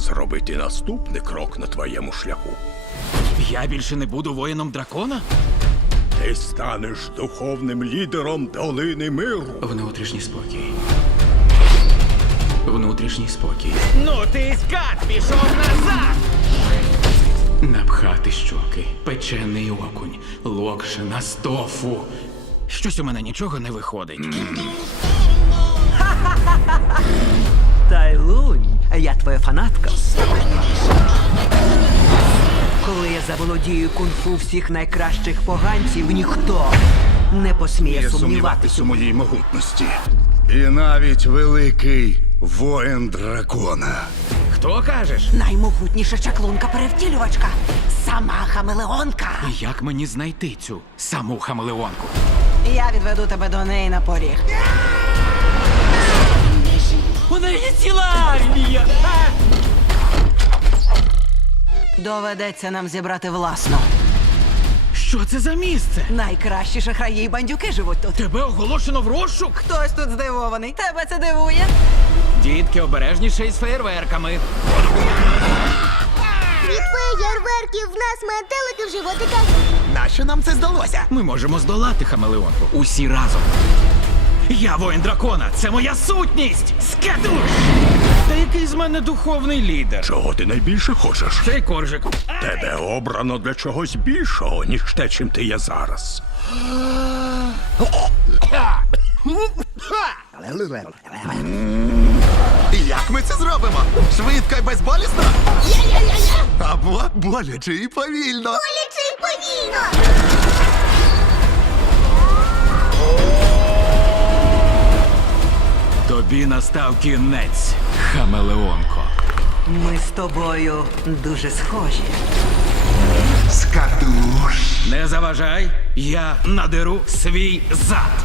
зробити наступний крок на твоєму шляху. Я більше не буду воїном дракона? Ти станеш духовним лідером долини миру. Внутрішній спокій. Внутрішній спокій. Ну ти скат пішов назад! Напхати щоки, печений окунь, локшина, стофу. Щось у мене нічого не виходить. твоя фанатка. Коли я заволодію кунг-фу всіх найкращих поганців, ніхто не посміє сумніватися. у моїй могутності. І навіть великий воїн дракона. Хто кажеш? Наймогутніша чаклунка-перевтілювачка. Сама хамелеонка. Як мені знайти цю саму хамелеонку? Я відведу тебе до неї на поріг. У неї є ціла армія! Доведеться нам зібрати власну. Що це за місце? Найкращі шахраї і бандюки живуть тут. Тебе оголошено в розшук? Хтось тут здивований. Тебе це дивує. Дітки, обережніше із феєрверками. Від феєрверків в нас метелики в животиках. Нащо нам це здалося? Ми можемо здолати хамелеонку. Усі разом. Я воїн дракона, це моя сутність! Скедуш! Та який з мене духовний лідер? Чого ти найбільше хочеш? Цей коржик. Тебе обрано для чогось більшого, ніж те, чим ти є зараз. Як ми це зробимо? Швидко і безболісно? Я-я-я-я! Або боляче і повільно. Боляче і повільно! Тобі настав кінець, Хамелеонко. Ми з тобою дуже схожі. Скатуш. Не заважай. Я надеру свій зад.